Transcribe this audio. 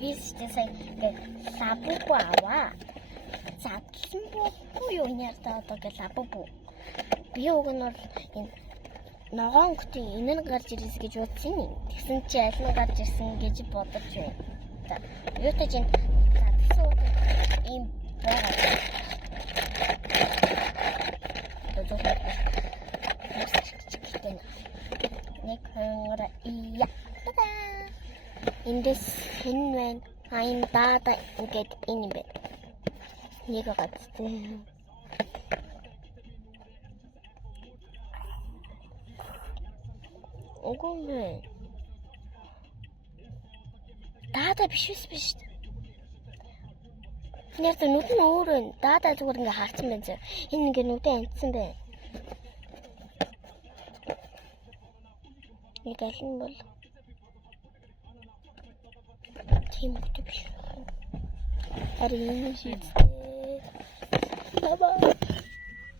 визтэй сая лабубу аваа. Задлан буугүй юу нэрдээ одоо гэ лабубу. Би уг нь бол энэ ногоон хөтийн энэ нь гарч ирээс гэж бодсон юм. Тэгсэн чи аль нь гарч ирсэн гэж бодож байна. Юутай чинь задлан ийм байгаа. Нэг хөнгөр ия. Эндээс хэн вэ? Энэ дата ингээд энэ юм бэ. Нэг гацтэй. Огонь. Дата биш шүү дээ. Нэрд нүд нь өөр байна. Дата зүгээр ингээ хаагцсан байна зөө. Энэ ингээ нүдэн амтсан байна. Нэг аль нь бол тийм үү биш. Ари энэ шийдээ. Бабаа.